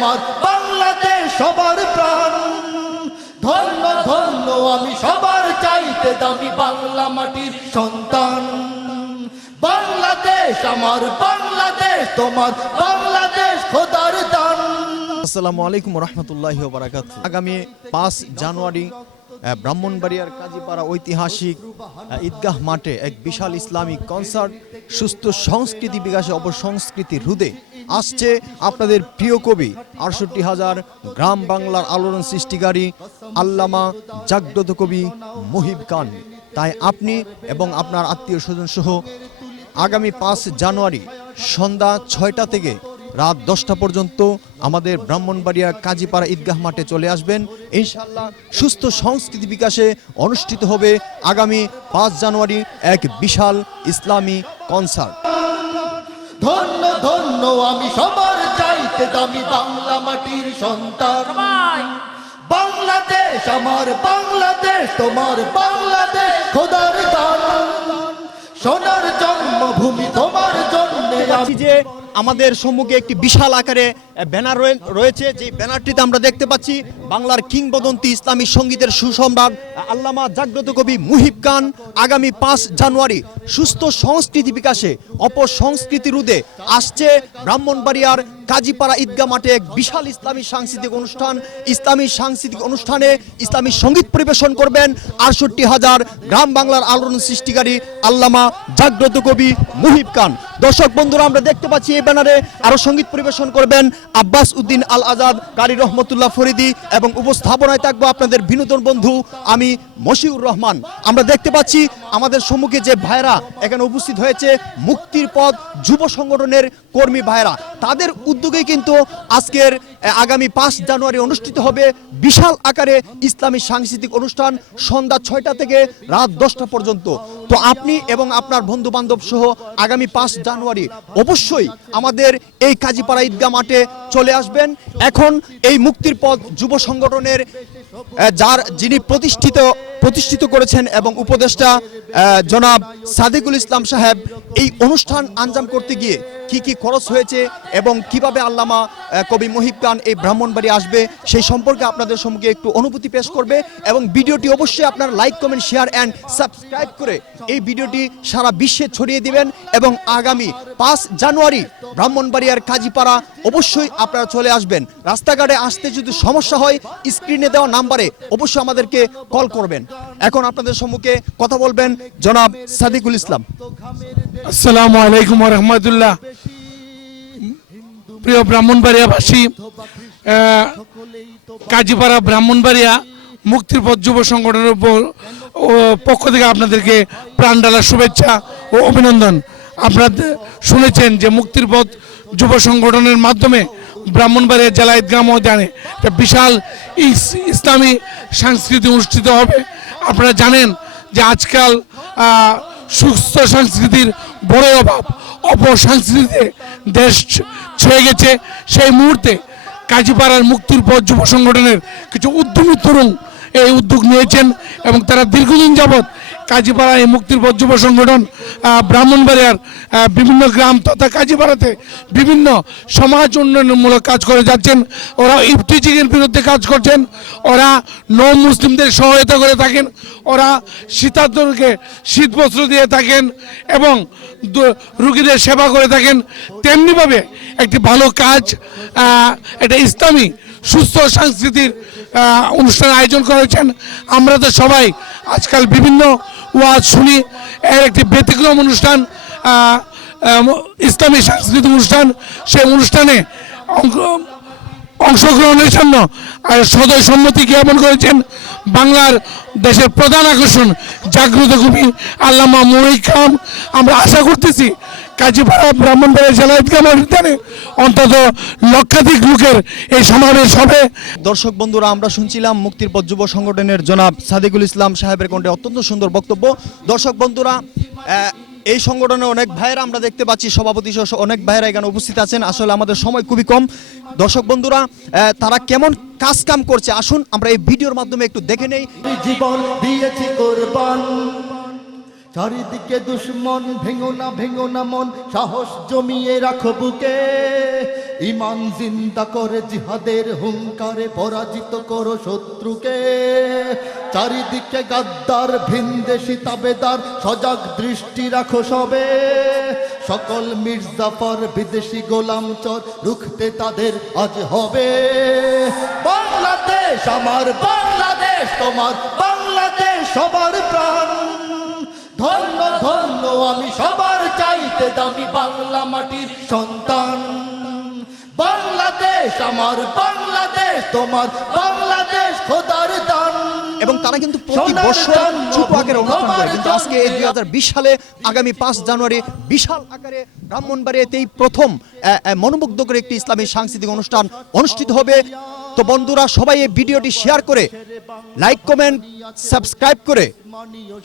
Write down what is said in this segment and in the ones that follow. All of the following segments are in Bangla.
আমার বাংলাদেশ সবার প্রাণ। ধন্য ধন্য আমি সবার চাইতে দামি বাংলা মাটির সন্তান। বাংলাদেশ আমার বাংলাদেশ তোমার বাংলাদেশ খোদার দান। আসসালামু আলাইকুম রহমতুল্লাহি ওয়া বারাকাতুহু। আগামী ৫ জানুয়ারি ব্রাহ্মণবাড়িয়ার কাজীপাড়া ঐতিহাসিক ঈদগাহ মাঠে এক বিশাল ইসলামিক কনসার্ট সুস্থ সংস্কৃতি বিকাশে অপসংস্কৃতির হৃদে আসছে আপনাদের প্রিয় কবি ৬৮,০০০ গ্রাম বাংলার আলোড়ন সৃষ্টিকারী আল্লামা জাগ্রত কবি মুহিব খান। তাই আপনি এবং আপনার আত্মীয় স্বজন সহ আগামী ৫ জানুয়ারি সন্ধ্যা ৬টা থেকে রাত 10টা পর্যন্ত আমাদের ব্রাহ্মণবাড়িয়া কাজীপাড়া ঈদগাহ মাঠে চলে আসবেন। ইনশাআল্লাহ সুস্থ সংস্কৃতি বিকাশে অনুষ্ঠিত হবে আগামী ৫ জানুয়ারি এক বিশাল ইসলামী কনসার্ট। ধন্য ধন্য আমি সবার চাইতে দামি বাংলা মাটির সন্তান। বাংলাদেশ আমার বাংলাদেশ তোমার বাংলাদেশ খোদার দান। সোনার জন্মভূমি তোমার জন্য। যে আমাদের সম্মুখে একটি বিশাল আকারে ব্যানার রয়েছে, যে ব্যানারটিতে আমরা দেখতে পাচ্ছি বাংলার কিংবদন্তি ইসলামী সঙ্গীতের সুসম্রাট আল্লামা জাগ্রত কবি মুহিব খান আগামী ৫ জানুয়ারি সুস্থ সংস্কৃতি বিকাশে অপসংস্কৃতি রোধে আসছে ব্রাহ্মণবাড়িয়ার কাজীপাড়া ঈদগাহ মাঠে এক বিশাল ইসলামী সাংস্কৃতিক অনুষ্ঠান। ইসলামী সাংস্কৃতিক অনুষ্ঠানে ইসলামী সঙ্গীত পরিবেশন করবেন ৬৮,০০০ গ্রাম বাংলার আলোড়ন সৃষ্টিকারী আল্লামা জাগ্রত কবি মুহিব খান। দর্শক বন্ধুরা, আমরা দেখতে পাচ্ছি এই ব্যানারে আরো সঙ্গীত পরিবেশন করবেন আব্বাস উদ্দিন আল আজাদ, কারি রহমতুল্লাহ ফরিদি এবং উপস্থাপনায় থাকবো আপনাদের বিনোদন বন্ধু আমি মশিউর রহমান। আমরা দেখতে পাচ্ছি আমাদের সম্মুখে যে ভাইরা এখানে উপস্থিত হয়েছে মুক্তির পথ যুব সংগঠনের কর্মী ভাইরা, তাদের উদ্যোগে কিন্তু আজকের আগামী ৫ জানুয়ারি অনুষ্ঠিত হবে বিশাল আকারে ইসলামী সাংস্কৃতিক অনুষ্ঠান সন্ধ্যা ৬টা থেকে রাত 10টা পর্যন্ত। তো আপনি এবং আপনার বন্ধু বান্ধব সহ আগামী ৫ জানুয়ারি অবশ্যই আমাদের এই কাজীপাড়া ঈদগাহ মাঠে চলে আসবেন। এখন এই মুক্তির পথ যুব সংগঠনের যিনি প্রতিষ্ঠিত করেছেন এবং উপদেষ্টা জনাব সাদিকুল ইসলাম সাহেব এই অনুষ্ঠান আঞ্জাম করতে গিয়ে কি খরচ হয়েছে এবং কিভাবে আল্লামা কবি মুহিব খান এই ব্রাহ্মণবাড়ি আসবে সেই সম্পর্কে আপনাদের সম্মুখে একটু অনুভূতি পেশ করবে। এবং ভিডিওটি অবশ্যই আপনার like comment share and subscribe করে এই ভিডিওটি সারা বিশ্বে ছড়িয়ে দিবেন। এবং আগামী ৫ জানুয়ারি ব্রাহ্মণবাড়িয়ার কাজীপাড়া অবশ্যই আপনারা চলে আসবেন। রাস্তাঘাটে আসতে যদি সমস্যা হয় স্ক্রিনে দেওয়া নাম্বারে অবশ্যই আমাদেরকে কল করবেন। এখন আপনাদের সম্মুখে কথা বলবেন জনাব সাদিকুল ইসলাম। আসসালামু আলাইকুম ওয়া রাহমাতুল্লাহ। প্রিয় ব্রাহ্মণবাড়িয়াবাসী, কাজীপাড়া ব্রাহ্মণবাড়িয়া মুক্তির পথ যুব সংগঠনের পক্ষ থেকে আপনাদেরকে প্রাণ ঢালা শুভেচ্ছা ও অভিনন্দন। আপনারা শুনেছেন যে মুক্তির পথ যুব সংগঠনের মাধ্যমে ব্রাহ্মণবাড়িয়া জেলা ঈদগাহ ময়দানে একটা বিশাল ইসলামী সংস্কৃতি অনুষ্ঠিত হবে। আপনারা জানেন যে আজকাল সুস্থ সংস্কৃতির বড় অভাব, অপসংস্কৃতিতে দেশ ছুঁয়ে গেছে। সেই মুহূর্তে কাজীপাড়ার মুক্তির পথ যুব সংগঠনের কিছু উদ্যমী তরুণ এই উদ্যোগ নিয়েছেন এবং তারা দীর্ঘদিন যাবৎ কাজীপাড়া এই মুক্তির পথ যুব সংগঠন ব্রাহ্মণবাড়িয়ার বিভিন্ন গ্রাম তথা কাজীপাড়াতে বিভিন্ন সমাজ উন্নয়নমূলক কাজ করে যাচ্ছেন। ওরা ইফটিজিংয়ের বিরুদ্ধে কাজ করছেন, ওরা নন মুসলিমদের সহায়তা করে থাকেন, ওরা শীতার্তকে শীত বস্ত্র দিয়ে থাকেন এবং রুগীদের সেবা করে থাকেন। তেমনিভাবে একটি ভালো কাজ, একটা ইসলামী সুস্থ সংস্কৃতির অনুষ্ঠান আয়োজন করেছেন। আমরা তো সবাই আজকাল বিভিন্ন ওয়াজ শুনি, এর একটি ব্যতিক্রম অনুষ্ঠান ইসলামী সাংস্কৃতিক অনুষ্ঠান। সেই অনুষ্ঠানে অংশগ্রহণের জন্য সদয় সম্মতি জ্ঞাপন করেছেন বাংলার দেশের প্রধান আকর্ষণ জাগ্রত কবি আল্লামা মুহিব খান। আমরা আশা করতেছি কাজীপাড়া ব্রাহ্মণবাড়িয়া জেলা ঈদগাহ ময়দানে অন্তত লক্ষাধিক লোকের এই সমাবেশ হবে। দর্শক বন্ধুরা, আমরা শুনছিলাম মুক্তির পথ যুব সংগঠনের জনাব সাদিকুল ইসলাম সাহেবের কণ্ঠে অত্যন্ত সুন্দর বক্তব্য। দর্শক বন্ধুরা, এই সংগঠনের অনেক ভাইয়েরা আমরা দেখতে পাচ্ছি, সভাপতি সহ অনেক ভাইয়েরা এখানে উপস্থিত আছেন। আসলে আমাদের সময় খুবই কম। দর্শক বন্ধুরা, তারা কেমন কাজ কাম করছে আসুন আমরা এই ভিডিওর মাধ্যমে একটু দেখে নেই। জীবন দিয়েছি কুরবান, চারিদিকে দুশ্মন, ভেঙো না মন, সাহস জমিয়ে রাখো বুকে। ইমান জিন্দা করে জিহাদের হুঙ্কারে পরাজিত করো শত্রুকে। চারিদিকে গাদ্দার ভিনদেশি তাবেদার, সজাগ দৃষ্টি রাখো সবে। সকল মির্জাফর বিদেশি গোলাম চর, রুখতে তাদের আজ হবে। বাংলাদেশ আমার, বাংলাদেশ তোমার, বাংলাদেশ সবার প্রাণ। ধন্য ধন্য আমি সবার চাইতে দামি বাংলা মাটির সন্তান। বাংলাদেশ আমার, বাংলাদেশ তোমার, বাংলাদেশ খোদার দান। এবং তারা কিন্তু প্রতি বছর ছোট আকারে অনুষ্ঠান করে, কিন্তু আজকে এই 2020 সালে আগামী 5 জানুয়ারি বিশাল আকারে ব্রাহ্মণবাড়িয়াতেই প্রথম মনোমুগ্ধকর একটি ইসলামী সাংস্কৃতিক অনুষ্ঠান অনুষ্ঠিত হবে। তো বন্ধুরা, সবাই এই ভিডিওটি শেয়ার করে, লাইক, কমেন্ট, সাবস্ক্রাইব করে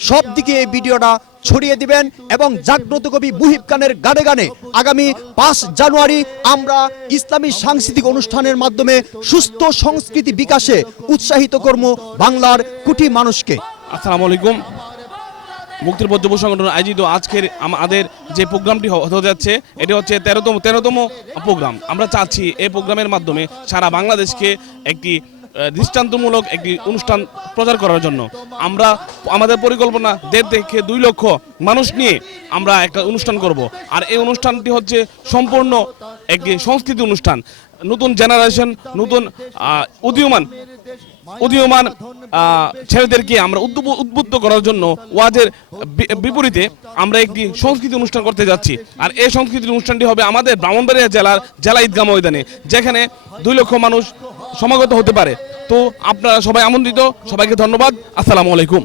সব দিকে এই ভিডিওটা ছড়িয়ে দিবেন। এবং জাগ্রত কবি মুহিব খানের গানে গানে আগামী 5 জানুয়ারি আমরা ইসলামী সাংস্কৃতিক অনুষ্ঠানের মাধ্যমে সুস্থ সংস্কৃতি বিকাশে উৎসাহিত করব বাংলার কোটি মানুষকে। আসসালামু আলাইকুম। মুক্তির পথ যুব সংগঠন আয়োজিত আজকের আমাদের যে প্রোগ্রামটি হতে যাচ্ছে, এটি হচ্ছে 13তম প্রোগ্রাম। আমরা চাচ্ছি এই প্রোগ্রামের মাধ্যমে সারা বাংলাদেশকে একটি দৃষ্টান্তমূলক একটি অনুষ্ঠান প্রচার করার জন্য আমরা আমাদের পরিকল্পনা 1.5 থেকে 2 লক্ষ মানুষ নিয়ে আমরা একটা অনুষ্ঠান করব। আর এই অনুষ্ঠানটি হচ্ছে সম্পূর্ণ একটি সংস্কৃতি অনুষ্ঠান। নতুন জেনারেশন, নতুন উদীয়মান ছেলেদেরকে আমরা উদ্বুদ্ধ করার জন্য ওয়াজের বিপরীতে আমরা একটি সংস্কৃতি অনুষ্ঠান করতে যাচ্ছি। আর এই সংস্কৃতি অনুষ্ঠানটি হবে আমাদের ব্রাহ্মণবাড়িয়া জেলা ঈদগাহ ময়দানে, যেখানে 2 লক্ষ মানুষ সমাগত হতে পারে। তো আপনারা সবাই আমন্ত্রিত। সবাইকে ধন্যবাদ। আসসালামু আলাইকুম।